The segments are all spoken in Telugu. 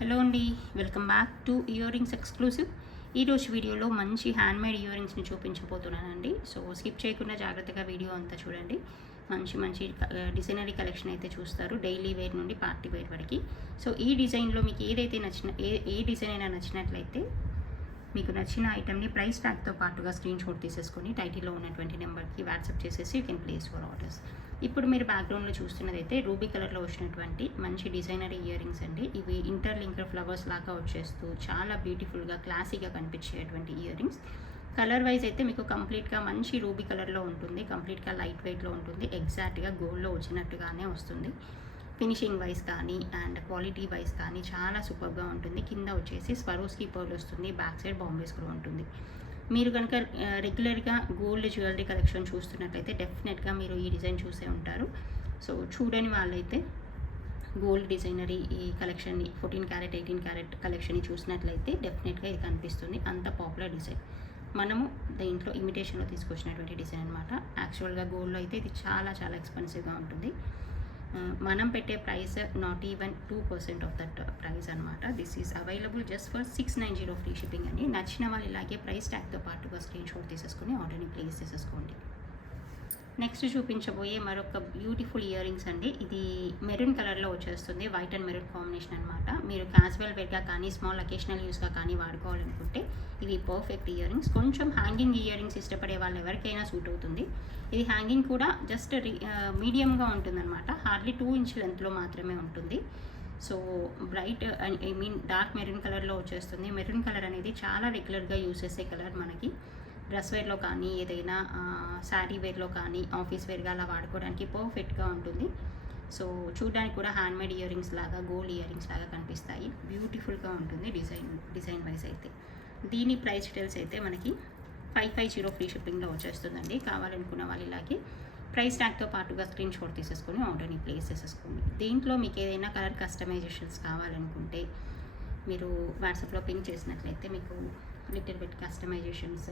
హలో అండి, welcome back to ear rings exclusive. ఈరోజు వీడియోలో మంచి హ్యాండ్మేడ్ ఇయర్ రింగ్స్ని చూపించబోతున్నానండి. సో స్కిప్ చేయకుండా జాగ్రత్తగా వీడియో అంతా చూడండి. మంచి డిజైనరీ కలెక్షన్ అయితే చూస్తారు, డైలీ వేర్ నుండి పార్టీ వేర్ వరకు. సో ఈ డిజైన్లో మీకు ఏదైతే నచ్చిన ఏ డిజైన్ అయినా నచ్చినట్లయితే మీకు నచ్చిన ఐటెంని ప్రైస్ ట్యాగ్తో పాటుగా స్క్రీన్ షాట్ తీసేసుకొని టైటిల్లో ఉన్నటువంటి నెంబర్కి వాట్సాప్ చేసేసి you can place for orders. ఇప్పుడు మీరు బ్యాక్గ్రౌండ్లో చూస్తున్నదైతే రూబీ కలర్లో వచ్చినటువంటి మంచి డిజైనరీ ఇయర్ రింగ్స్ అండి. ఇవి ఇంటర్లింకర్ ఫ్లవర్స్ లాగా వచ్చేస్తూ చాలా బ్యూటిఫుల్గా క్లాసీగా కనిపించేటువంటి ఇయర్ రింగ్స్. కలర్ వైజ్ అయితే మీకు కంప్లీట్గా మంచి రూబీ కలర్లో ఉంటుంది, కంప్లీట్గా లైట్ వెయిట్లో ఉంటుంది, ఎగ్జాక్ట్గా గోల్డ్లో వచ్చినట్టుగానే వస్తుంది. ఫినిషింగ్ వైజ్ కానీ అండ్ క్వాలిటీ వైజ్ కానీ చాలా సూపర్గా ఉంటుంది. కింద వచ్చేసి స్వరోస్కి పర్ల్ వస్తుంది, బ్యాక్ సైడ్ బాంబే స్క్రూ ఉంటుంది. మీరు కనుక రెగ్యులర్గా గోల్డ్ జ్యువెలరీ కలెక్షన్ చూస్తున్నట్లయితే డెఫినెట్గా మీరు ఈ డిజైన్ చూసే ఉంటారు. సో చూడని వాళ్ళైతే గోల్డ్ డిజైనరీ ఈ కలెక్షన్ని 14 క్యారెట్ 18 క్యారెట్ కలెక్షన్ని చూసినట్లయితే డెఫినెట్గా ఇది కనిపిస్తుంది. అంత పాపులర్ డిజైన్. మనము దీంట్లో ఇమిటేషన్లో తీసుకొచ్చినటువంటి డిజైన్ అనమాట. యాక్చువల్గా గోల్డ్లో అయితే ఇది చాలా ఎక్స్పెన్సివ్గా ఉంటుంది. మనం పెట్టే price not even 2% of that price అనమాట. This is available just for 690 free shipping అని. నచ్చిన వాళ్ళు ఇలాగే ప్రైస్ ట్యాగ్తో పాటుగా స్క్రీన్ షాట్ తీసేసుకొని ఆర్డర్ని ప్లేస్ చేసేసుకోండి. నెక్స్ట్ చూపించబోయే మరొక బ్యూటిఫుల్ ఇయర్ రింగ్స్ అండి. ఇది మెరూన్ కలర్లో వచ్చేస్తుంది, వైట్ అండ్ మెరూన్ కాంబినేషన్ అనమాట. మీరు క్యాజువల్ వేర్గా కానీ స్మాల్ అకేషనల్ యూస్గా కానీ వాడుకోవాలనుకుంటే ఇవి పర్ఫెక్ట్ ఇయర్ రింగ్స్. కొంచెం హ్యాంగింగ్ ఇయర్ రింగ్స్ ఇష్టపడే వాళ్ళు ఎవరికైనా సూట్ అవుతుంది. ఇది హ్యాంగింగ్ కూడా జస్ట్ మీడియంగా ఉంటుందన్నమాట. హార్డ్లీ 2 ఇంచ్ లెంత్లో మాత్రమే ఉంటుంది. So bright I mean dark maroon కలర్లో వచ్చేస్తుంది. మెరూన్ కలర్ అనేది చాలా రెగ్యులర్గా యూస్ చేసే కలర్. మనకి డ్రెస్ వేర్లో కానీ ఏదైనా శారీ వేర్లో కానీ ఆఫీస్ వేర్గా అలా వాడుకోవడానికి పర్ఫెక్ట్గా ఉంటుంది. సో చూడడానికి కూడా హ్యాండ్మేడ్ ఇయర్ రింగ్స్ లాగా గోల్డ్ ఇయర్ రింగ్స్ లాగా కనిపిస్తాయి. బ్యూటిఫుల్గా ఉంటుంది డిజైన్ వైజ్ అయితే. దీని ప్రైస్ డీటెయిల్స్ అయితే మనకి 550 ఫ్రీ షిప్పింగ్లో వచ్చేస్తుందండి. కావాలనుకున్న వాళ్ళు ఇలాగే ప్రైస్ ట్యాగ్తో పాటుగా స్క్రీన్ షాట్ తీసేసుకొని ఆర్డర్ని ప్లేస్ చేసేసుకోండి. దీంట్లో మీకు ఏదైనా కలర్ కస్టమైజేషన్స్ కావాలనుకుంటే మీరు వాట్సాప్లో పింక్ చేసినట్లయితే మీకు లిటిల్ బిట్ కస్టమైజేషన్స్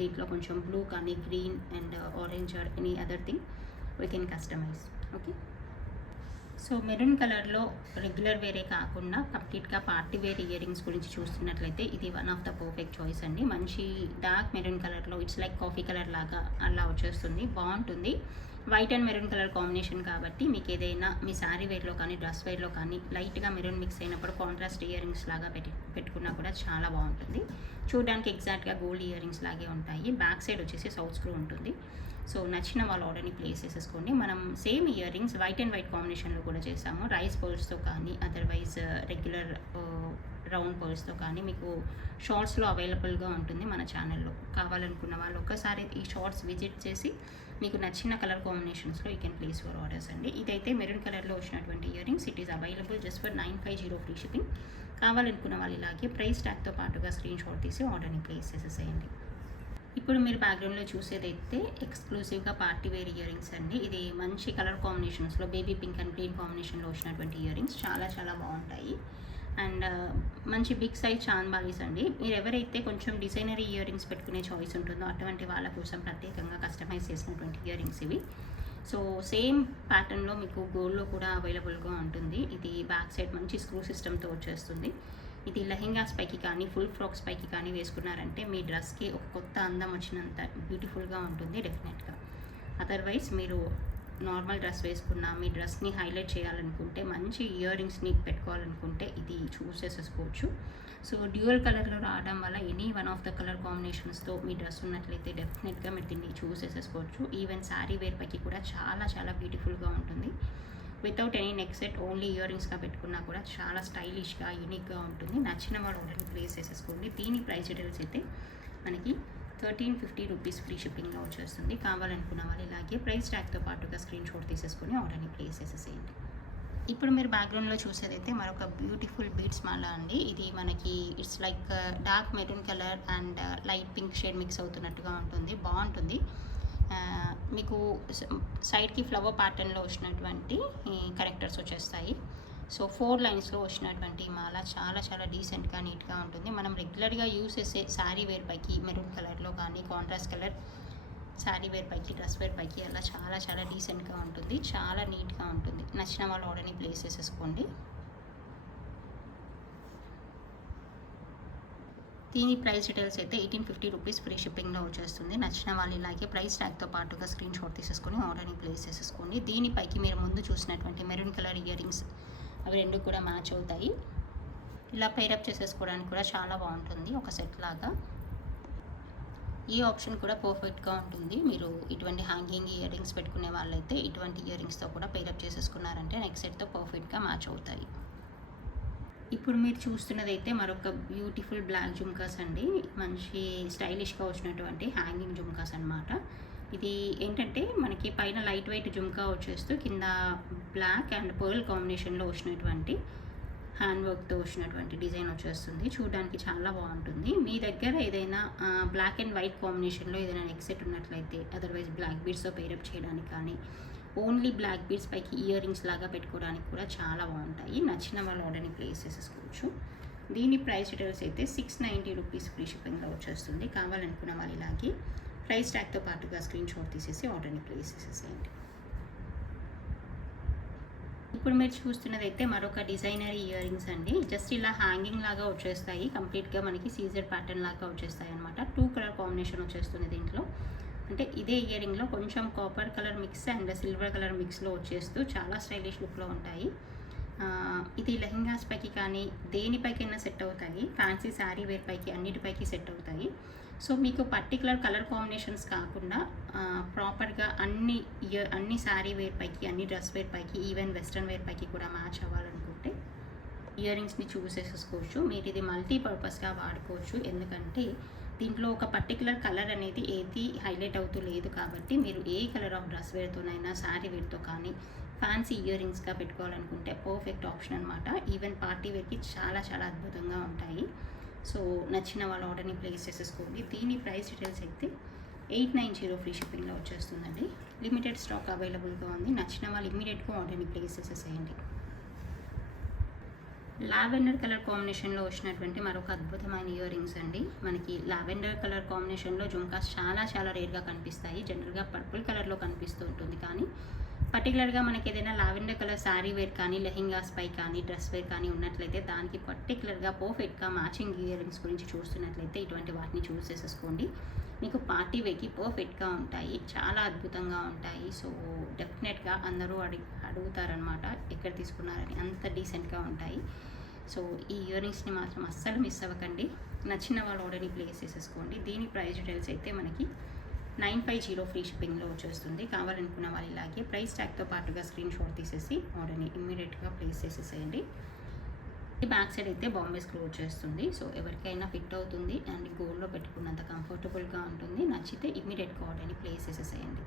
దీంట్లో కొంచెం బ్లూ కానీ green and orange or any other thing we can customize. Okay, so maroon కలర్లో రెగ్యులర్ వేరే కాకుండా కంప్లీట్గా పార్టీ వేర్ ఇయర్ రింగ్స్ గురించి చూస్తున్నట్లయితే ఇది one of the perfect choice అండి. మంచి డార్క్ మెరూన్ కలర్లో ఇట్స్ లైక్ కాఫీ కలర్ లాగా అలా వచ్చేస్తుంది, బాగుంటుంది. White and maroon colour combination కాబట్టి మీకు ఏదైనా మీ శారీ వేర్లో కానీ డ్రెస్ వేర్లో కానీ లైట్గా మెరూన్ మిక్స్ అయినప్పుడు కాంట్రాస్ట్ ఇయర్ రింగ్స్ లాగా పెట్టుకున్నా కూడా చాలా బాగుంటుంది. చూడడానికి ఎగ్జాక్ట్గా గోల్డ్ ఇయర్ రింగ్స్ లాగే ఉంటాయి. బ్యాక్ సైడ్ వచ్చేసి సౌత్ స్క్రూ ఉంటుంది. సో నచ్చిన వాళ్ళ ఆర్డర్ని ప్లేస్ చేసేసుకోండి. మనం same ear rings white and white కాంబినేషన్లో కూడా చేసాము. రైస్ పర్ల్స్తో కానీ అదర్వైజ్ రెగ్యులర్ రౌండ్ పర్ల్స్తో కానీ మీకు షార్ట్స్లో అవైలబుల్గా ఉంటుంది మన ఛానల్లో. కావాలనుకున్న వాళ్ళు ఒకసారి ఈ షార్ట్స్ విజిట్ చేసి మీకు నచ్చిన కలర్ కాంబినేషన్స్లో you can place for orders అండి. ఇదైతే మెరూన్ కలర్లో వచ్చినటువంటి earrings. It is available just for 950 free shipping. కావాలనుకున్న వాళ్ళు ఇలాగే ప్రైస్ ట్యాగ్తో పాటుగా స్క్రీన్ షాట్ తీసి ఆర్డర్ని ప్లేస్ చేసేసేయండి. ఇప్పుడు మీరు బ్యాక్గ్రౌండ్లో చూసేదైతే ఎక్స్క్లూసివ్గా పార్టీ వేర్ ఇయర్ రింగ్స్ అండి. ఇది మంచి కలర్ కాంబినేషన్స్లో బేబీ పింక్ అండ్ గ్రీన్ కాంబినేషన్లో వచ్చినటువంటి ఇయర్ రింగ్స్ చాలా బాగుంటాయి. అండ్ మంచి బిగ్ సైజ్ చాంద్బాలీస్ అండి. మీరు ఎవరైతే కొంచెం డిజైనరీ ఇయర్ రింగ్స్ పెట్టుకునే చాయిస్ ఉంటుందో అటువంటి వాళ్ళ కోసం ప్రత్యేకంగా కస్టమైజ్ చేసినటువంటి ఇయర్ రింగ్స్ ఇవి. సో సేమ్ ప్యాటర్న్లో మీకు గోల్డ్లో కూడా అవైలబుల్గా ఉంటుంది. ఇది బ్యాక్ సైడ్ మంచి స్క్రూ సిస్టమ్తో వచ్చేస్తుంది. ఇది లెహెంగాస్ పైకి కానీ ఫుల్ ఫ్రాక్స్ పైకి కానీ వేసుకున్నారంటే మీ డ్రెస్కి ఒక కొత్త అందం వచ్చినంత బ్యూటిఫుల్గా ఉంటుంది డెఫినెట్గా. అదర్వైజ్ మీరు నార్మల్ డ్రెస్ వేసుకున్న మీ డ్రెస్ని హైలైట్ చేయాలనుకుంటే మంచి ఇయర్ రింగ్స్ని పెట్టుకోవాలనుకుంటే ఇది చూస్ చేసేసుకోవచ్చు. సో డ్యూయల్ కలర్లో రావడం వల్ల any one of the colour కాంబినేషన్స్తో మీ డ్రెస్ ఉన్నట్లయితే డెఫినెట్గా మీరు దీన్ని చూస్ చేసేసుకోవచ్చు. ఈవెన్ శారీ వేర్ పైకి కూడా చాలా బ్యూటిఫుల్గా ఉంటుంది. Without any neck set only ఇయర్ రింగ్స్గా పెట్టుకున్నా కూడా చాలా స్టైలిష్గా యూనిక్గా ఉంటుంది. నచ్చిన వాళ్ళు ఆర్డర్ని ప్లేస్ చేసేసుకోండి. దీని ప్రైస్ డీటెయిల్స్ అయితే మనకి 1350 రూపీస్ ఫ్రీ షిప్పింగ్లో వచ్చేస్తుంది. కావాలనుకున్న వాళ్ళు ఇలాగే ప్రైస్ ట్యాగ్తో పాటుగా స్క్రీన్ షాట్ తీసేసుకొని ఆర్డర్ని ప్లేస్ చేసేసేయండి. ఇప్పుడు మీరు బ్యాక్గ్రౌండ్లో చూసేదైతే మరొక బ్యూటిఫుల్ బీడ్స్ మాల అండి. ఇది మనకి it's like dark maroon colour and light pink shade mix అవుతున్నట్టుగా ఉంటుంది, బాగుంటుంది. మీకు సైడ్కి ఫ్లవర్ ప్యాటర్న్లో వచ్చినటువంటి కనెక్టర్స్ వచ్చేస్తాయి. సో 4 లైన్స్లో వచ్చినటువంటి మాల చాలా డీసెంట్గా నీట్గా ఉంటుంది. మనం రెగ్యులర్గా యూస్ చేసే శారీ వేర్ పైకి మెరూన్ కలర్లో కానీ కాంట్రాస్ట్ కలర్ శారీ వేర్ పైకి డ్రెస్ వేర్ పైకి అలా చాలా డీసెంట్గా ఉంటుంది, చాలా నీట్గా ఉంటుంది. నచ్చిన వాళ్ళ ఆర్డర్ని ప్లేస్ చేసేసుకోండి. దీని ప్రైస్ డీటెయిల్స్ అయితే 1850 రూపీస్ ఫ్రీ షిప్పింగ్లో వచ్చేస్తుంది. నచ్చిన వాళ్ళు ఇలాగే ప్రైస్ ట్యాగ్తో పాటుగా స్క్రీన్ షాట్ తీసేసుకొని ఆర్డర్ని ప్లేస్ చేసేసుకోండి. దీనిపైకి మీరు ముందు చూసినటువంటి మెరూన్ కలర్ ఇయర్ రింగ్స్ అవి రెండు కూడా మ్యాచ్ అవుతాయి. ఇలా పేరప్ చేసేసుకోవడానికి కూడా చాలా బాగుంటుంది, ఒక సెట్ లాగా. ఈ ఆప్షన్ కూడా పర్ఫెక్ట్గా ఉంటుంది. మీరు ఇటువంటి హ్యాంగింగ్ ఇయర్ రింగ్స్ పెట్టుకునే వాళ్ళైతే ఇటువంటి ఇయర్ రింగ్స్తో కూడా పేరప్ చేసేసుకున్నారంటే నెక్స్ట్ సెట్తో పర్ఫెక్ట్గా మ్యాచ్ అవుతాయి. ఇప్పుడు మీరు చూస్తున్నది అయితే మరొక బ్యూటిఫుల్ బ్లాక్ జుమ్కాస్ అండి. మంచి స్టైలిష్గా వచ్చినటువంటి హ్యాంగింగ్ జుమ్కాస్ అనమాట. ఇది ఏంటంటే మనకి పైన లైట్ వెయిట్ జుమ్కా వచ్చేస్తూ కింద బ్లాక్ అండ్ పర్ల్ కాంబినేషన్లో వచ్చినటువంటి హ్యాండ్ వర్క్తో వచ్చినటువంటి డిజైన్ వచ్చేస్తుంది. చూడడానికి చాలా బాగుంటుంది. మీ దగ్గర ఏదైనా బ్లాక్ అండ్ వైట్ కాంబినేషన్లో ఏదైనా నెక్ సెట్ ఉన్నట్లయితే, అదర్వైజ్ బ్లాక్ బీడ్స్తో పేరప్ చేయడానికి కానీ, ఓన్లీ బ్లాక్ బీడ్స్ పైకి ఇయర్ రింగ్స్ లాగా పెట్టుకోవడానికి కూడా చాలా బాగుంటాయి. నచ్చిన వాళ్ళు ఆర్డర్ని ప్లేస్ చేసేసుకోవచ్చు. దీని ప్రైస్ డీటెయిల్స్ అయితే 690 రూపీస్ ఫ్రీ షిప్పింగ్లో వచ్చేస్తుంది. కావాలనుకున్న వాళ్ళు ఇలాగే ప్రైస్ ట్యాగ్తో పాటుగా స్క్రీన్ షాట్ తీసేసి ఆర్డర్ని ప్లేస్ చేసేసేయండి. ఇప్పుడు మీరు చూస్తున్నది అయితే మరొక డిజైనర్ ఇయర్ రింగ్స్ అండి. జస్ట్ ఇలా హ్యాంగింగ్ లాగా వచ్చేస్తాయి. కంప్లీట్గా మనకి సీజర్ ప్యాటర్న్ లాగా వచ్చేస్తాయి అనమాట. 2 కలర్ కాంబినేషన్ వచ్చేస్తుంది దీంట్లో. అంటే ఇదే ఇయర్ రింగ్లో కొంచెం copper colour mix and silver colour మిక్స్లో వచ్చేస్తూ చాలా స్టైలిష్ లుక్లో ఉంటాయి. ఇది లెహెంగాస్ పైకి కానీ దేనిపైకైనా సెట్ అవుతాయి. ఫ్యాన్సీ శారీ వేర్ పైకి అన్నిటిపైకి సెట్ అవుతాయి. సో మీకు పర్టికులర్ కలర్ కాంబినేషన్స్ కాకుండా ప్రాపర్గా అన్ని శారీ వేర్ పైకి, అన్ని డ్రెస్ వేర్ పైకి, ఈవెన్ వెస్ట్రన్ వేర్ పైకి కూడా మ్యాచ్ అవ్వాలనుకుంటే ఇయర్ రింగ్స్ని చూస్ చేసేసుకోవచ్చు. మీరు ఇది మల్టీపర్పస్గా వాడుకోవచ్చు. ఎందుకంటే దీంట్లో ఒక పర్టికులర్ కలర్ అనేది ఏది హైలైట్ అవుతూ లేదు కాబట్టి మీరు ఏ కలర్ ఆఫ్ డ్రెస్ వేర్తోనైనా శారీ వేర్తో కానీ ఫ్యాన్సీ ఇయర్ రింగ్స్గా పెట్టుకోవాలనుకుంటే పర్ఫెక్ట్ ఆప్షన్ అనమాట. ఈవెన్ పార్టీ వేర్కి చాలా చాలా అద్భుతంగా ఉంటాయి. సో నచ్చిన వాళ్ళ ఆర్డర్ని ప్లేస్ చేసేసుకోండి. దీని ప్రైస్ డీటెయిల్స్ అయితే 890 ఫ్రీ షిప్పింగ్లో వచ్చేస్తుందండి. లిమిటెడ్ స్టాక్ అవైలబుల్గా ఉంది. నచ్చిన వాళ్ళు ఇమ్మీడియట్గా ఆర్డర్ని ప్లేస్ చేసేసేయండి. లావెండర్ కలర్ కాంబినేషన్లో వచ్చినటువంటి మరొక అద్భుతమైన ఇయర్ రింగ్స్ అండి. మనకి లావెండర్ కలర్ కాంబినేషన్లో జుమ్కాస్ చాలా చాలా రేర్గా కనిపిస్తాయి. జనరల్గా పర్పుల్ కలర్లో కనిపిస్తూ ఉంటుంది. కానీ పర్టికులర్గా మనకి ఏదైనా లావెండర్ కలర్ శారీ వేర్ కానీ, లెహెంగాస్ పై కానీ, డ్రెస్ వేర్ కానీ ఉన్నట్లయితే దానికి పర్టికులర్గా పర్ఫెక్ట్గా మ్యాచింగ్ ఇయర్ రింగ్స్ గురించి చూస్తున్నట్లయితే ఇటువంటి వాటిని చూస్ చేసేసుకోండి. మీకు పార్టీ వేర్కి పర్ఫెక్ట్గా ఉంటాయి. చాలా అద్భుతంగా ఉంటాయి. సో డెఫినెట్గా అందరూ అడుగుతారనమాట ఎక్కడ తీసుకున్నారని. అంత డీసెంట్గా ఉంటాయి. సో ఈ ఇయర్ రింగ్స్ని మాత్రం అస్సలు మిస్ అవ్వకండి. నచ్చిన వాళ్ళు ఆర్డర్ని ప్లేస్ చేసేసుకోండి. దీని ప్రైస్ డీటెయిల్స్ అయితే మనకి 950 ఫ్రీ షిప్పింగ్లో వచ్చేస్తుంది. కావాలనుకున్న వాళ్ళు ఇలాగే ప్రైస్ ట్యాగ్తో పాటుగా స్క్రీన్ షాట్ తీసేసి ఆర్డర్ని ఇమ్మీడియట్గా ప్లేస్ చేసేసేయండి. ఈ బ్యాక్ సైడ్ అయితే బాంబే స్క్రూ వచ్చేస్తుంది. సో ఎవరికైనా ఫిట్ అవుతుంది అండ్ గోల్డ్లో పెట్టుకున్నంత కంఫర్టబుల్గా ఉంటుంది. నచ్చితే ఇమ్మీడియట్గా ఆర్డర్ని ప్లేస్ చేసేసేయండి.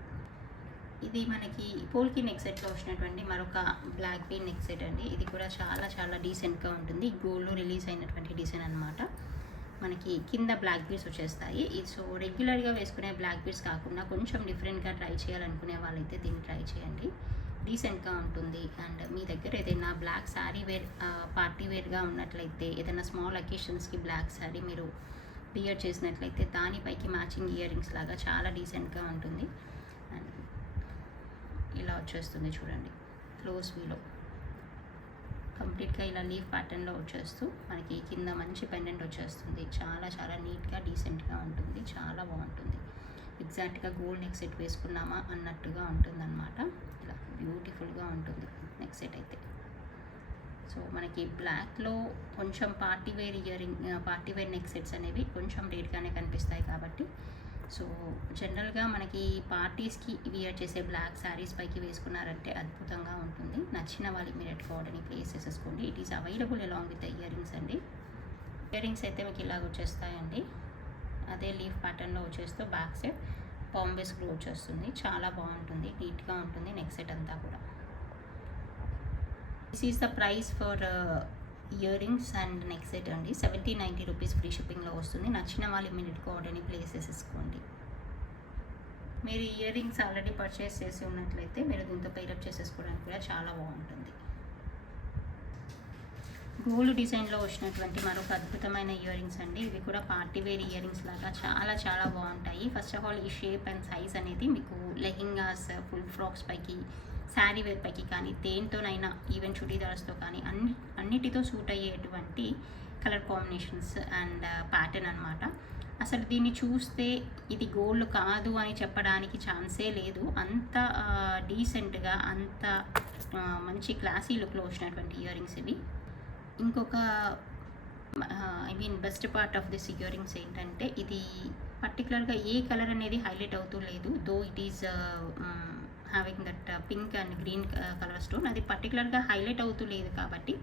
ఇది మనకి పోల్కి నెక్ సెట్లో వచ్చినటువంటి మరొక బ్లాక్ బీడ్ నెక్ సెట్ అండి. ఇది కూడా చాలా చాలా డీసెంట్గా ఉంటుంది. గోల్డ్లో రిలీజ్ అయినటువంటి డిజైన్ అనమాట. మనకి కింద బ్లాక్ బీడ్స్ వచ్చేస్తాయి. సో రెగ్యులర్గా వేసుకునే బ్లాక్ బీడ్స్ కాకుండా కొంచెం డిఫరెంట్గా ట్రై చేయాలనుకునే వాళ్ళైతే దీన్ని ట్రై చేయండి. డీసెంట్గా ఉంటుంది. అండ్ మీ దగ్గర ఏదైనా బ్లాక్ శారీ వేర్ పార్టీ వేర్గా ఉన్నట్లయితే, ఏదైనా స్మాల్ అకేషన్స్కి బ్లాక్ శారీ మీరు బియర్ చేసినట్లయితే దానిపైకి మ్యాచింగ్ ఇయర్ రింగ్స్ లాగా చాలా డీసెంట్గా ఉంటుంది. అండ్ ఇలా వచ్చేస్తుంది చూడండి. క్లోజ్ వీలో కంప్లీట్గా ఇలా లీఫ్ ప్యాటర్న్లో వచ్చేస్తూ మనకి కింద మంచి పెండెంట్ వచ్చేస్తుంది. చాలా చాలా నీట్గా డీసెంట్గా ఉంటుంది. చాలా బాగుంటుంది. ఎగ్జాక్ట్గా గోల్డ్ నెక్ సెట్ వేసుకున్నామా అన్నట్టుగా ఉంటుందన్నమాట. ఇలా బ్యూటిఫుల్గా ఉంటుంది నెక్ సెట్ అయితే. సో మనకి బ్లాక్లో కొంచెం పార్టీ వేర్ నెక్ సెట్స్ అనేవి కొంచెం రేట్గానే కనిపిస్తాయి కాబట్టి, సో జనరల్గా మనకి పార్టీస్కి వియర్ చేసే బ్లాక్ శారీస్ పైకి వేసుకున్నారంటే అద్భుతంగా ఉంటుంది. నచ్చిన వాళ్ళు ఇమీడియట్గా ఆర్డర్ని ప్లేస్ చేసేసుకోండి. It is available along with ear rings అండి. ఇయర్ రింగ్స్ అయితే మీకు ఇలాగ వచ్చేస్తాయండి. అదే లీఫ్ ప్యాటర్న్లో వచ్చేస్తూ బ్యాక్ సైడ్ బాంబే స్క్రూ వచ్చేస్తుంది. చాలా బాగుంటుంది, నీట్గా ఉంటుంది నెక్ సెట్ అంతా కూడా. This is the price for ear rings and neck set అండి. 1790 రూపీస్ ఫ్రీ షిప్పింగ్లో వస్తుంది. నచ్చిన వాళ్ళు ఇమీడియట్గా ఆర్డర్ని ప్లేస్ చేసేసుకోండి. మీరు ఇయర్ రింగ్స్ ఆల్రెడీ పర్చేస్ చేసి ఉన్నట్లయితే మీరు దీంతో పేరప్ చేసేసుకోవడానికి కూడా చాలా బాగుంటుంది. గోల్డ్ డిజైన్లో వచ్చినటువంటి మరొక అద్భుతమైన ఇయర్ రింగ్స్ అండి. ఇవి కూడా పార్టీ వేర్ ఇయర్ రింగ్స్ లాగా చాలా చాలా బాగుంటాయి. ఫస్ట్ ఆఫ్ ఆల్ ఈ షేప్ అండ్ సైజ్ అనేది మీకు లెహెంగాస్, ఫుల్ ఫ్రాక్స్ పైకి, శారీ వేర్ పైకి కానీ దేనితోనైనా, ఈవెన్ చుడీదార్స్తో కానీ అన్నిటితో సూట్ అయ్యేటువంటి కలర్ కాంబినేషన్స్ అండ్ ప్యాటర్న్ అనమాట. అసలు దీన్ని చూస్తే ఇది గోల్డ్ కాదు అని చెప్పడానికి ఛాన్సే లేదు. అంత డీసెంట్గా, అంత మంచి క్లాసీ లుక్లో వచ్చినటువంటి ఇయర్ రింగ్స్ ఇవి. ఇంకొక best part of this earrings ఏంటంటే, ఇది పర్టికులర్గా ఏ కలర్ అనేది హైలైట్ అవుతూ లేదు. Though it is having that pink and green colour stone, అది పర్టికులర్గా హైలైట్ అవుతూ లేదు కాబట్టి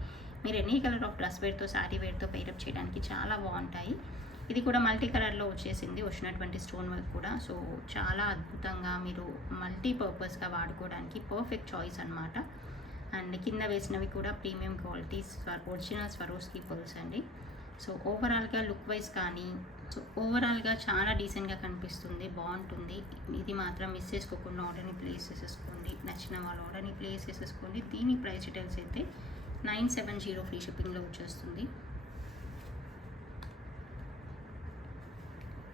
మీరు ఎనీ కలర్ ఆఫ్ డ్రెస్ వేర్తో, శారీ వేర్తో పెయిరప్ చేయడానికి చాలా బాగుంటాయి. ఇది కూడా మల్టీ కలర్లో వచ్చినటువంటి స్టోన్ వర్క్ కూడా. సో చాలా అద్భుతంగా మీరు మల్టీపర్పస్గా వాడుకోవడానికి పర్ఫెక్ట్ చాయిస్ అనమాట. అండ్ కింద వేసినవి కూడా premium qualities, original Swarovski pearls అండి. సో ఓవరాల్గా లుక్ వైజ్ కానీ, సో ఓవరాల్గా చాలా డీసెంట్గా కనిపిస్తుంది, బాగుంటుంది. ఇది మాత్రం మిస్ చేసుకోకుండా ఆర్డర్ని ప్లేస్ చేసేసుకోండి. నచ్చిన వాళ్ళు ఆర్డర్ని ప్లేస్ చేసేసుకోండి. దీని ప్రైస్ డీటెయిల్స్ అయితే 970 ఫ్రీ షిప్పింగ్లో వచ్చేస్తుంది.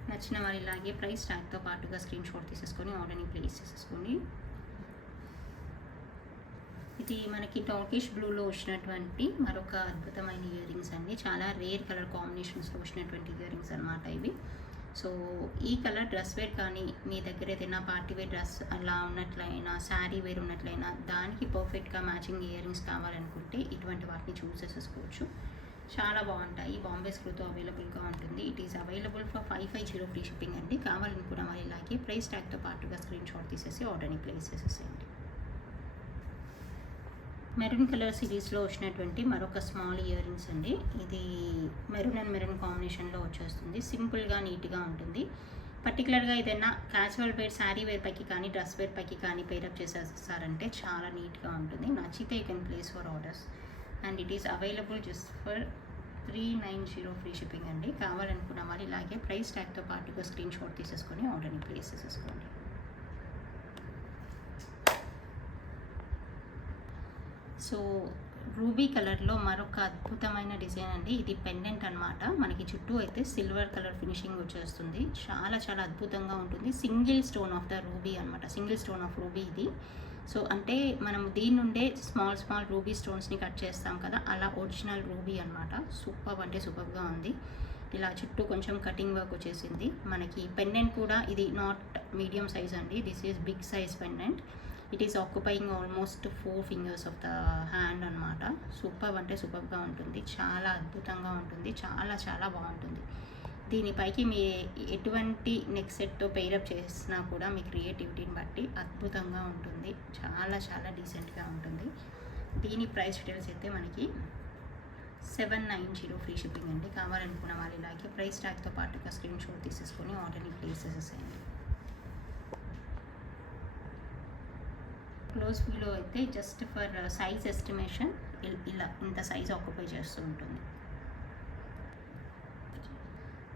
నచ్చిన వాళ్ళు ఇలాగే ప్రైస్ ట్యాగ్తో పాటుగా స్క్రీన్ షాట్ తీసేసుకొని ఆర్డర్ని ప్లేస్ చేసేసుకోండి. ఇది మనకి టాకిష్ బ్లూలో వచ్చినటువంటి మరొక అద్భుతమైన ఇయర్ రింగ్స్ అండి. చాలా రేర్ కలర్ కాంబినేషన్స్లో వచ్చినటువంటి ఇయర్ రింగ్స్ అనమాట ఇవి. సో ఈ కలర్ డ్రెస్ వేర్ కానీ, మీ దగ్గర ఏదైనా పార్టీ వేర్ డ్రెస్ అలా ఉన్నట్లయినా, శారీ వేర్ ఉన్నట్లయినా, దానికి పర్ఫెక్ట్గా మ్యాచింగ్ ఇయర్ రింగ్స్ కావాలనుకుంటే ఇటువంటి వాటిని చూస్ చేసేసుకోవచ్చు. చాలా బాగుంటాయి. బాంబే స్క్రూతో అవైలబుల్గా ఉంటుంది. It is available for 550 free shipping అండి. కావాలనుకున్న వాళ్ళు ఇలాగే ప్రైస్ ట్యాగ్తో పాటుగా స్క్రీన్ షాట్ తీసేసి ఆర్డర్ని ప్లేస్ చేసేసేయండి. మెరూన్ కలర్ సిరీస్లో వచ్చినటువంటి మరొక స్మాల్ ఇయర్ రింగ్స్ అండి. ఇది మెరూన్ అండ్ మెరూన్ కాంబినేషన్లో వచ్చేస్తుంది. సింపుల్గా, నీట్గా ఉంటుంది. పర్టికులర్గా ఏదైనా క్యాజువల్ వేర్, శారీ వేర్ పైకి కానీ, డ్రెస్ వేర్ పైకి కానీ పేరప్ చేసేస్తారంటే చాలా నీట్గా ఉంటుంది. నచ్చితే you can place for orders and it is available just for 390 free shipping అండి. కావాలనుకున్న వాళ్ళు ఇలాగే ప్రైస్ ట్యాగ్తో పాటుగా స్క్రీన్ షాట్ తీసేసుకొని ఆర్డర్ని ప్లేస్ చేసేసుకోండి. సో రూబీ కలర్లో మరొక అద్భుతమైన డిజైన్ అండి. ఇది పెండెంట్ అనమాట. మనకి చుట్టూ అయితే సిల్వర్ కలర్ ఫినిషింగ్ వచ్చేస్తుంది. చాలా చాలా అద్భుతంగా ఉంటుంది. Single stone of the ruby అనమాట. సింగిల్ స్టోన్ ఆఫ్ రూబీ ఇది. సో అంటే మనం దీని నుండే స్మాల్ రూబీ స్టోన్స్ని కట్ చేస్తాం కదా, అలా ఒరిజినల్ రూబీ అనమాట. సూపర్ అంటే సూపర్గా ఉంది. ఇలా చుట్టూ కొంచెం కటింగ్ వర్క్ వచ్చేసింది. మనకి పెండెంట్ కూడా ఇది నాట్ మీడియం సైజ్ అండి, this is big size pendant. It is occupying almost 4 fingers of the hand అనమాట. సూపర్ అంటే సూపర్గా ఉంటుంది. చాలా అద్భుతంగా ఉంటుంది. చాలా చాలా బాగుంటుంది. దీనిపైకి మీ ఎటువంటి నెక్ సెట్తో పెయిరప్ చేసినా కూడా మీ క్రియేటివిటీని బట్టి అద్భుతంగా ఉంటుంది. చాలా చాలా డీసెంట్గా ఉంటుంది. దీని ప్రైస్ డీటెయిల్స్ అయితే మనకి 790 ఫ్రీ షిప్పింగ్ అండి. కావాలనుకున్న వాళ్ళు ఇలాగే ప్రైస్ ట్యాగ్తో పాటుగా స్క్రీన్ షాట్ తీసేసుకొని ఆర్డర్ని ప్లేస్ చేసేసేయండి. క్లోజ్ వ్యూలో అయితే జస్ట్ ఫర్ సైజ్ ఎస్టిమేషన్ ఇలా ఇంత సైజ్ ఆక్యుపై చేస్తూ ఉంటుంది.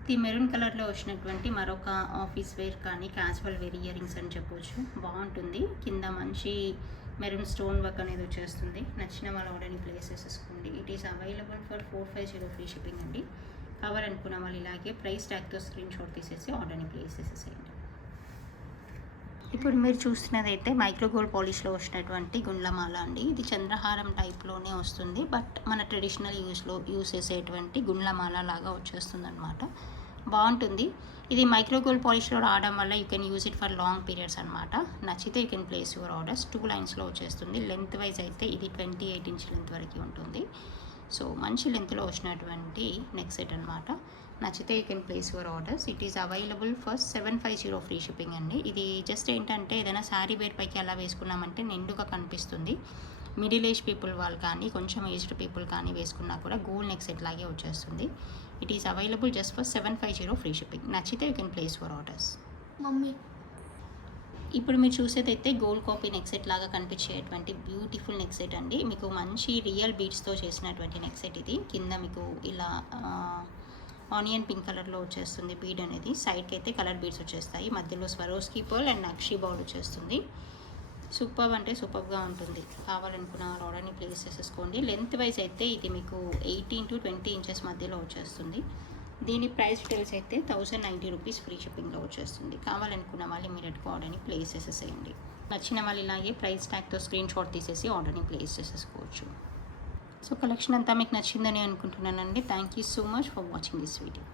ఇది మెరూన్ కలర్లో వచ్చినటువంటి మరొక ఆఫీస్ వేర్ కానీ క్యాజువల్ వేర్ ఇయర్ రింగ్స్ అని చెప్పవచ్చు. బాగుంటుంది. కింద మంచి మెరూన్ స్టోన్ వర్క్ అనేది వచ్చేస్తుంది. నచ్చిన వాళ్ళ ఆర్డర్ని ప్లేస్ చేసేసుకోండి. It is available for 450 free shipping అండి. కావాలనుకున్న వాళ్ళు ఇలాగే ప్రైస్ ట్యాగ్తో స్క్రీన్ షాట్ తీసేసి ఆర్డర్ని ప్లేస్ చేసేసేయండి. ఇప్పుడు మీరు చూస్తున్నది అయితే మైక్రో గోల్డ్ పాలిష్లో వచ్చినటువంటి గుండ్లమాల అండి. ఇది చంద్రహారం టైప్లోనే వస్తుంది, బట్ మన ట్రెడిషనల్ యూస్ చేసేటువంటి గుండ్లమాల లాగా వచ్చేస్తుంది అనమాట. బాగుంటుంది. ఇది మైక్రో గోల్డ్ పాలిష్లో రావడం వల్ల you can use it for long periods అనమాట. నచ్చితే you can place your orders. 2 లైన్స్లో వచ్చేస్తుంది. లెంత్ వైజ్ అయితే ఇది 28 ఇంచ్ లెంత్ వరకు ఉంటుంది. సో మంచి లెంత్లో వచ్చినటువంటి నెక్ సెట్ అనమాట. నచ్చితే you can place your orders. It is available for 750 free shipping అండి. ఇది జస్ట్ ఏంటంటే ఏదైనా శారీ వేర్ పైకి అలా వేసుకున్నామంటే నిండుగా కనిపిస్తుంది. మిడిల్ ఏజ్ పీపుల్ వాళ్ళు కానీ, కొంచెం ఏజ్డ్ పీపుల్ కానీ వేసుకున్నా కూడా గోల్డ్ నెక్ సెట్ లాగే వచ్చేస్తుంది. It is available just for 750 free shipping. నచ్చితే you can place your orders. Mummy ఇప్పుడు మీరు చూసేదైతే గోల్డ్ కాపీ నెక్ సెట్ లాగా కనిపించేటువంటి బ్యూటిఫుల్ నెక్ సెట్ అండి. మీకు మంచి రియల్ బీడ్స్తో చేసినటువంటి నెక్ సెట్ ఇది. కింద మీకు ఇలా ఆనియన్ పింక్ కలర్లో వచ్చేస్తుంది బీడ్ అనేది. సైడ్కి అయితే కలర్ బీడ్స్ వచ్చేస్తాయి. మధ్యలో Swarovski pearl and nakshi bowl వచ్చేస్తుంది. సూపర్ అంటే సూపర్గా ఉంటుంది. కావాలనుకున్న ఆర్డర్ని ప్లేస్ చేసేసుకోండి. లెంత్ వైజ్ అయితే ఇది మీకు 18 to 20 ఇంచెస్ మధ్యలో వచ్చేస్తుంది. దీని ప్రైస్ డీటెయిల్స్ అయితే 1090 రూపీస్ ఫ్రీ షిప్పింగ్లో వచ్చేస్తుంది. కావాలనుకున్న వాళ్ళు ఇమీడియట్గా ఆర్డర్ని ప్లేస్ చేసేసేయండి. నచ్చిన వాళ్ళు ఇలాగే ప్రైస్ ట్యాగ్తో స్క్రీన్ షాట్ తీసేసి ఆర్డర్ని ప్లేస్ చేసేసుకోవచ్చు. సో కలెక్షన్ అంతా మీకు నచ్చిందని అనుకుంటున్నానండి. Thank you so much for watching this video.